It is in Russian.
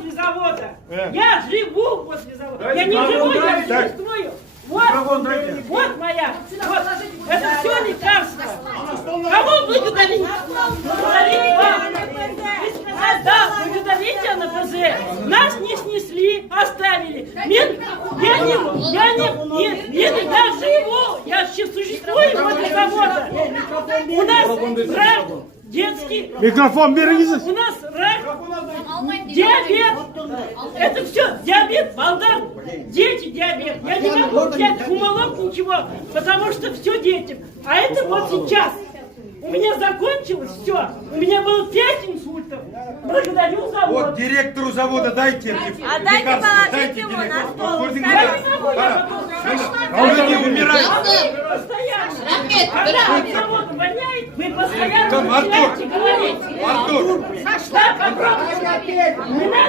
возле завода. Я живу возле завода. Я не живу, я существую. Вот моя. Вот. Это все лекарство. Кого благодарить? Благодарить вам. Да, благодарите НПЗ. Нас не снесли, оставили. Я живу. Я сейчас существую возле завода. У нас рак детский. Микрофон берегите. У нас рак, диабет. Это все диабет, балдар. Дети диабет. Я не могу взять хумолог, ничего, потому что все детям. А это вот сейчас. У меня закончилось все. У меня было 5 инсультов. Благодарю завод. Вот директору завода дайте. Отдайте, положите его на стол. Я не могу, я А вы не умираете. постоянно. Когда от завода воняет, вы постоянно Артур, начинаете говорить. Артур. Да, попробуйте. Не надо.